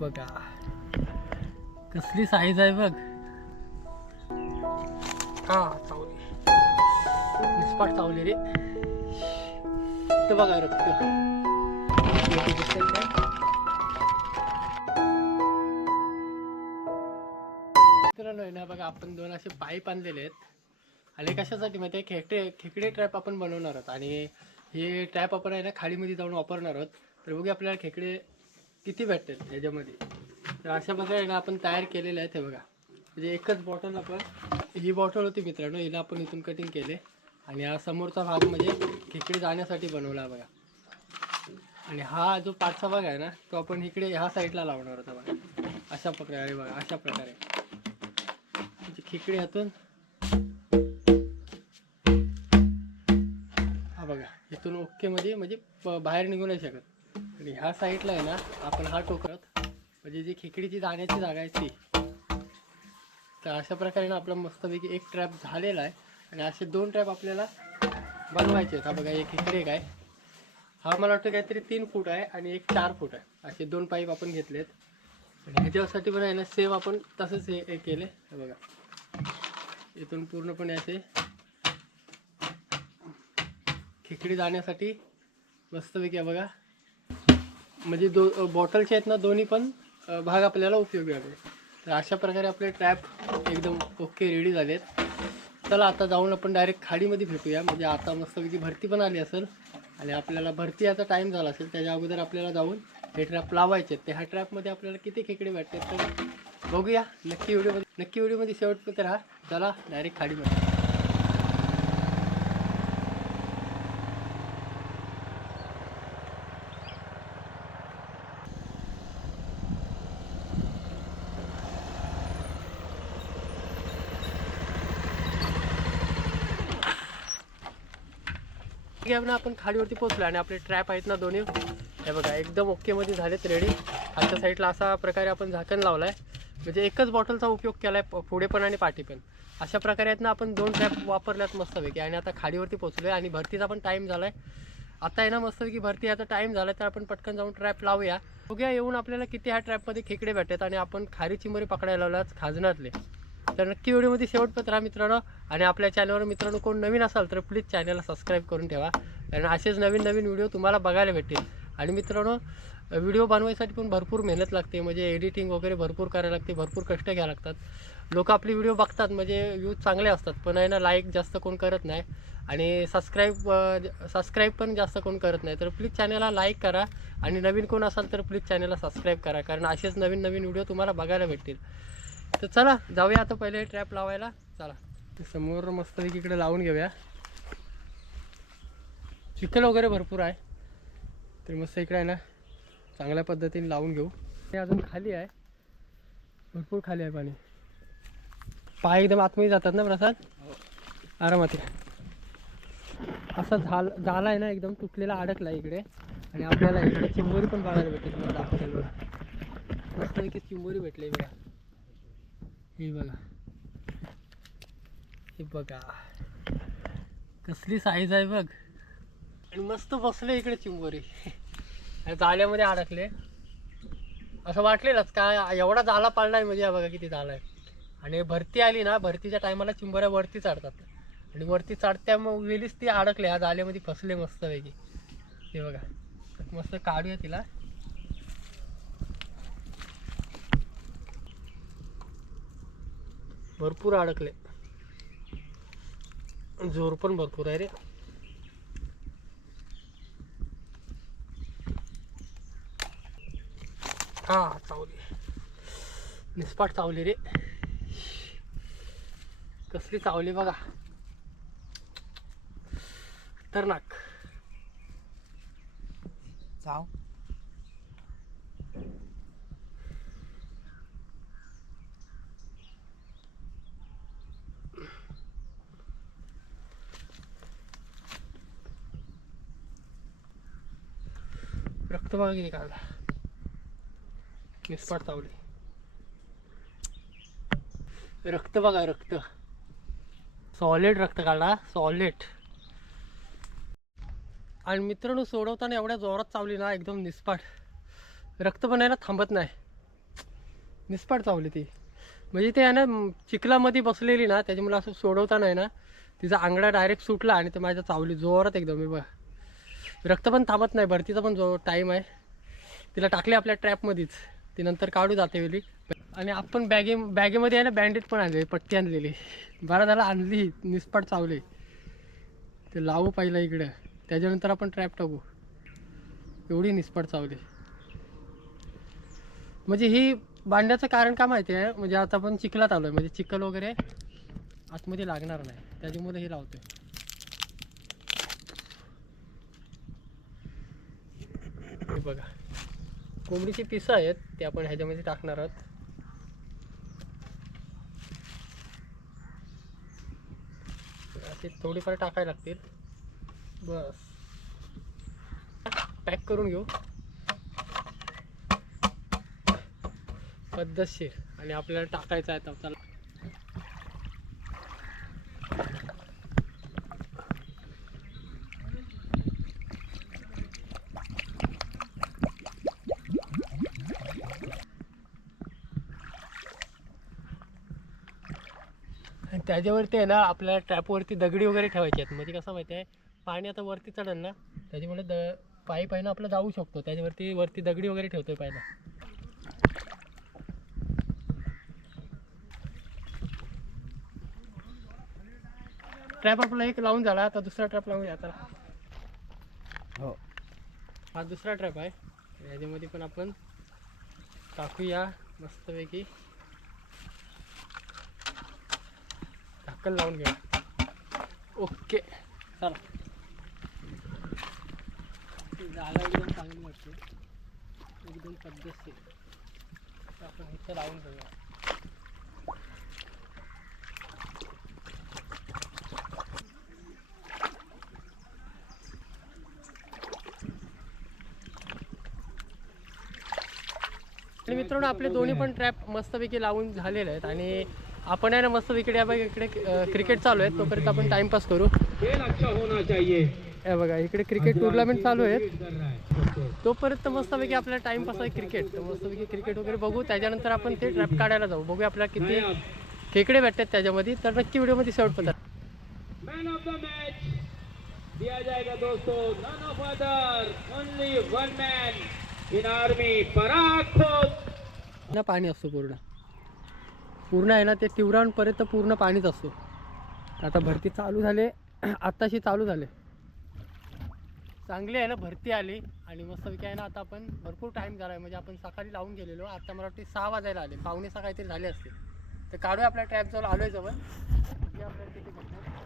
बघा. कसली साईज आहे बघ. हा चावली. निस्पाट चावली रे. तर बघा रक्त. मित्रांनो आहे ना बघा आपण दोन असे पाईप आणलेले आहेत. आणि कशासाठी माहिती आहे? खेकडे खेकडे ट्रॅप आपण बनवणार आहोत. आणि हे ट्रॅप आपण आहे ना खाडीमध्ये जाऊन वापरणार आहोत. तर बघूया आपल्याला खेकडे किती भेटतात याच्यामध्ये तर अशा प्रकारे ना आपण तयार केलेले आहेत हे बघा. म्हणजे एकच बॉटल आपण ही बॉटल होती मित्रांनो हिला आपण इथून कटिंग केले. आणि हा समोरचा भाग म्हणजे खेकडे जाण्यासाठी बनवला बघा. आणि हा जो पाचचा भाग आहे ना तो आपण इकडे ह्या साईडला लावणार होता बघा. अशा प्रकारे बघा अशा प्रकारे. म्हणजे खेकडे ह्यातून हा बघा इथून ओके मध्ये म्हणजे बाहेर निघू नाही शकत. आणि ह्या साईडला आहे ना आपण हा टोकरत म्हणजे जी खेकडीची जाण्याची जागा आहे ती. तर अशा प्रकारे ना आपला मस्तपैकी एक ट्रॅप झालेला आहे. आणि असे दोन ट्रॅप आपल्याला बनवायचे आहेत. हा बघा एक इकडे एक आहे. हा मला वाटतं काहीतरी तीन फूट आहे आणि एक चार फूट आहे. असे दोन पाईप आपण घेतलेत. आणि ह्याच्यासाठी पण आहे ना सेम आपण तसंच हे हे केले. हे बघा. इथून पूर्णपणे असे खेकडी जाण्यासाठी मस्तपैकी आहे बघा म्हणजे दो बॉटलचे आहेत ना दोन्ही पण भाग आपल्याला उपयोगी आहे तर अशा प्रकारे आपले ट्रॅप एकदम ओके रेडी झालेत. चला आता जाऊन आपण डायरेक्ट खाडीमध्ये भेटूया. म्हणजे आता मस्तपैकी भरती पण आली असेल. आणि आपल्याला भरती याचा टाईम झाला असेल. त्याच्या अगोदर आपल्याला जाऊन हे ट्रॅप लावायचे आहेत. ते ह्या ट्रॅपमध्ये आपल्याला किती खेकडे भेटतात तर बघूया. नक्की व्हिडिओमध्ये नक्की व्हिडिओमध्ये शेवटपर्यंत राहा. चला डायरेक्ट खाडीमध्ये. घ्या ना आपण खाडीवरती पोहोचलो आणि आपले ट्रॅप आहेत ना दोन्ही. हे बघा एकदम ओके मध्ये झालेत रेडी खालच्या साईडला असा प्रकारे आपण झाकण लावलाय. म्हणजे एकच बॉटलचा उपयोग केलाय आहे पुढे पण आणि पाठी पण. अशा प्रकारे आहेत ना आपण दोन ट्रॅप वापरल्यात मस्तपैकी. आणि आता खाडीवरती पोहोचलोय आणि भरतीचा पण टाइम झालाय. आता आहे ना मस्तपैकी भरती याचा टाईम झालाय तर आपण पटकन जाऊन ट्रॅप लावूया. बघूया येऊन आपल्याला किती ह्या ट्रॅपमध्ये खेकडे भेटतात आणि आपण खारी चिंबोरी पकडायला लावल्यात खाजनातले. तर नक्की व्हिडिओमध्ये शेवटपत्र मित्रांनो. आणि आपल्या चॅनलवर मित्रांनो कोण नवीन असाल तर प्लीज चॅनलला सबस्क्राईब करून ठेवा. कारण असेच नवीन नवीन व्हिडिओ तुम्हाला बघायला भेटतील. आणि मित्रांनो व्हिडिओ बनवायसाठी पण भरपूर मेहनत लागते. म्हणजे एडिटिंग वगैरे भरपूर करायला लागते भरपूर कष्ट घ्यावे लागतात. लोक आपली व्हिडिओ बघतात म्हणजे व्ह्यूज चांगले असतात. पण आहे ना लाईक जास्त कोण करत नाही. आणि सबस्क्राईब सबस्क्राईब पण जास्त कोण करत नाही. तर प्लीज चॅनलला लाईक करा. आणि नवीन कोण असाल तर प्लीज चॅनलला सबस्क्राईब करा. कारण असेच नवीन नवीन व्हिडिओ तुम्हाला बघायला भेटतील. तर चला जाऊया आता पहिले ट्रॅप लावायला. चला. समोर मस्तपैकी इकडे लावून घेऊया. चिखल वगैरे भरपूर आहे. तर मस्त इकडे आहे ना चांगल्या पद्धतीने लावून घेऊ. हे अजून खाली आहे. भरपूर खाली आहे पाणी. पाय एकदम आतमध्ये जातात ना प्रसाद? आरामात असा झाल झाला आहे ना एकदम तुटलेला अडकला इकडे. आणि आपल्याला इकडे चिंबोरी पण बघायला भेटते तुम्हाला दाखवलेलं. मस्तपैकी चिंबोरी भेटली बघा. हे बघा. हे बघा. कसली साईज आहे बघ. आणि मस्त बसले इकडे चिंबोरी. जाळ्यामध्ये अडकले. असं वाटलेलंच का एवढा झाला आहे म्हणजे हा बघा किती झालाय आणि भरती आली ना भरतीच्या टायमाला चिंबोऱ्या वरती चढतात. आणि वरती चढत्या मग वेलीच ती अडकले ह्या जाल्यामध्ये फसले मस्तपैकी. ते बघा. मस्त काढूया तिला. भरपूर अडकले. जोर पण भरपूर आहे रे. हा चावली. निस्पाट चावली रे. कसली चावली बघा. खतरनाक. चाव रक्त बघा किती काढला निस्पाट चावली रक्त बघा रक्त सॉलिड रक्त काढला सॉलिड आणि मित्रांनो सोडवताना एवढ्या जोरात चावली ना एकदम निस्पाट रक्त बनायला थांबत नाही. निस्पाट चावली ती. म्हणजे ते आहे ना चिखलामध्ये बसलेली ना त्याच्यामुळे असं सोडवताना आहे ना. तिचा आंगडा डायरेक्ट सुटला आणि ते माझ्या चावली जोरात एकदम मी बघ. रक्त पण थांबत नाही भरतीचा पण जो टाईम आहे तिला टाकले आपल्या ट्रॅपमध्येच ती नंतर काढू जाते वेळी आणि आपण बॅगे बॅगेमध्ये आहे ना बँडेज पण आणले पट्टी आणलेली. बरा झाला आणली निस्पाट चावले. ते लावू पाहिलं इकडं. त्याच्यानंतर आपण ट्रॅप टाकू. एवढी निस्पाट चावली. म्हणजे ही बांधण्याचं कारण का माहिती आहे? म्हणजे आता आपण चिखलात आलो आहे म्हणजे चिखल वगैरे आतमध्ये लागणार नाही. त्याच्यामुळे हे लावतोय. हे बघा. कोंबडीची पिसं आहेत ते आपण ह्याच्यामध्ये टाकणार आहोत. असे थोडीफार टाकायला लागतील. बस. पॅक करून घेऊ. पद्धतशीर. आणि आपल्याला टाकायचं आहे तर चला आणि त्याच्यावरती आहे ना आपल्याला ट्रॅपवरती दगडी वगैरे ठेवायची आहेत. म्हणजे कसं माहिती आहे पाणी आता वरती चढेल ना त्याच्यामुळे द पाईप आहे ना आपलं जाऊ शकतो. त्याच्यावरती वरती दगडी वगैरे ठेवतोय पहिला ट्रॅप आपला एक लावून झाला आता दुसरा ट्रॅप लावूया आता. हो. हा दुसरा ट्रॅप आहे. याच्यामध्ये पण आपण टाकूया मस्तपैकी. ढक्कन लावून घ्या ओके. चला. जागा एकदम चांगली वाटते. एकदम पद्धतशीर. आपण इथं लावून घेऊया. आणि मित्रांनो आपले दोन्ही पण ट्रॅप मस्तपैकी लावून झालेले आहेत आणि आपण आहे ना मस्त इकडे बघा इकडे क्रिकेट चालू आहे. तोपर्यंत आपण टाइमपास करू. खेल अच्छा होना चाहिए. हे बघा इकडे क्रिकेट टुर्नामेंट चालू आहे. कर रहा है तोपर्यंत मस्तपैकी आपल्याला टाइमपास आहे क्रिकेट तर मस्तपैकी क्रिकेट वगैरे बघू. त्याच्यानंतर आपण ते ट्रॅप काढायला जाऊ. बघूया आपल्याला किती खेकडे भेटतात त्याच्यामध्ये. तर नक्की व्हिडिओमध्ये शेवटपर्यंत मैन ऑफ द मैच दिया जाएगा दोस्तों none of other only one man in army Parag Khot ना पाणी असतो पूर्ण. पूर्ण आहे ना ते तिवरांपर्यंत पूर्ण पाणीच असतो. आता भरती चालू झाले आत्ताशी चालू झाले. चांगली आहे ना भरती आली. आणि मस्तपैकी आहे ना आता आपण भरपूर टाईम झाला आहे म्हणजे आपण सकाळी लावून गेलेलो. आता मला वाटते सहा वाजायला आले. पावणे सहा काहीतरी झाले असते तर काढूया आपल्या ट्रॅप जवळ. आलो आहे जवळ. आपल्याला किती भेटतात.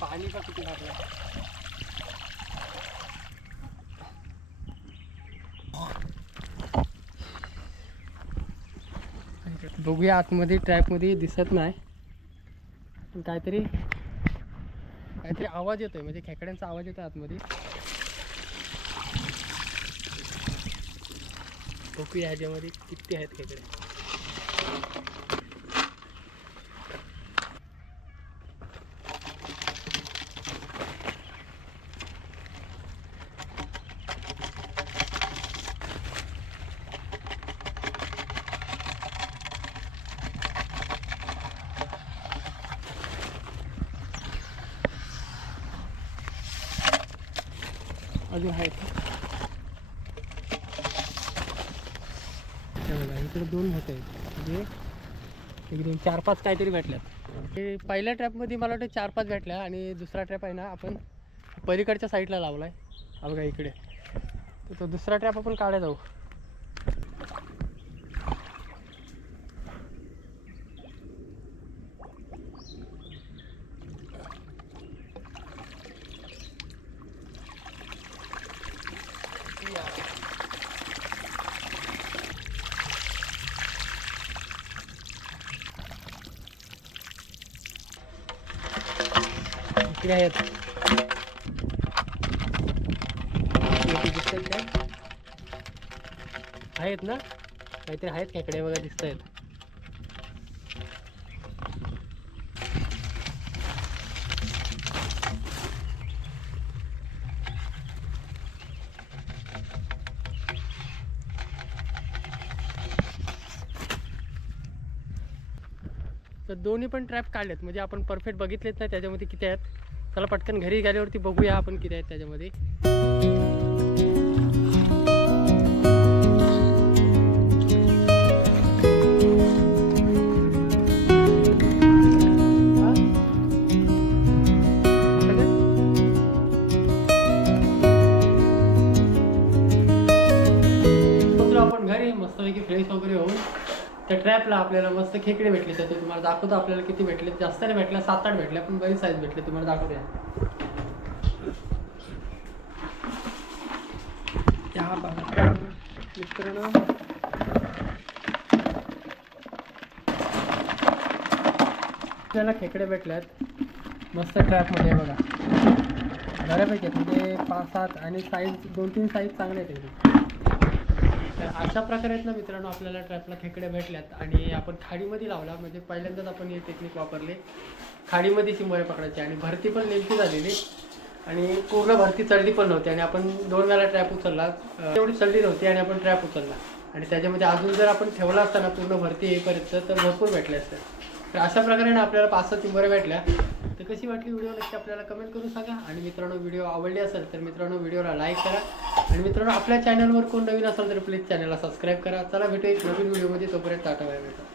पाणी का किती टाकलं बघूया आतमध्ये ट्रॅपमध्ये दिसत नाही. पण काहीतरी काहीतरी आवाज येतोय म्हणजे खेकड्यांचा आवाज येतोय आतमध्ये. बघूया ह्याच्यामध्ये किती आहेत खेकडे. चालू आहेत इकडे दोन होते म्हणजे एक दोन चार पाच काहीतरी भेटल्यात. ते पहिल्या ट्रॅपमध्ये मला वाटतं चार पाच भेटल्या आणि दुसरा ट्रॅप आहे ना आपण पलीकडच्या साईडला लावला आहे हा बघा इकडे. तर तो दुसरा ट्रॅप आपण काढायला जाऊ. इकडे आहेत काय? आहेत ना काहीतरी आहेत खेकडे बघा दिसत आहेत तर दोन्ही पण ट्रॅप काढलेत. म्हणजे आपण परफेक्ट बघितलेत ना त्याच्यामध्ये किती आहेत? चला पटकन घरी गेल्यावरती बघूया आपण किती आहेत त्याच्यामध्ये. आपण घरी मस्तपैकी फ्रेश वगैरे होऊन त्या ट्रॅपला आपल्याला मस्त खेकडे भेटले तर ते तुम्हाला दाखवतो. आपल्याला किती भेटले? जास्त नाही भेटल्या सात आठ भेटल्या पण बरी साईज भेटले. तुम्हाला दाखवूया त्या बघा. मित्रांनो. आपल्याला खेकडे भेटल्यात मस्त ट्रॅपमध्ये बघा. बऱ्यापैकी म्हणजे पाच सात आणि साईज दोन तीन साईज चांगले आहेत तर अशा प्रकारे आहेत ना मित्रांनो आपल्याला ट्रॅपला खेकडे भेटल्यात आणि आपण खाडीमध्ये लावला. म्हणजे पहिल्यांदाच आपण हे टेक्निक वापरले. खाडीमध्ये चिंबोरे पकडायचे आणि भरती पण नेमकी झालेली. आणि पूर्ण भरती चढली पण नव्हती आणि आपण दोन वेळा ट्रॅप उचलला. तेवढी चढली नव्हती आणि आपण ट्रॅप उचलला. आणि त्याच्यामध्ये अजून जर आपण ठेवला असताना पूर्ण भरती येईपर्यंत तर भरपूर भेटले असते. तर अशा प्रकारे ना आपल्याला पाच सहा चिंबोऱ्या भेटल्या. कशी वाटली व्हिडिओ नक्की आपल्याला कमेंट करून सांगा. आणि मित्रांनो व्हिडिओ आवडली असेल तर मित्रांनो व्हिडिओला लाईक करा. आणि मित्रांनो आपल्या चॅनलवर कोण नवीन असेल तर प्लीज चॅनलला सबस्क्राईब करा. चला भेटू एक नवीन व्हिडिओमध्ये तोपर्यंत टाटा बाय बाय.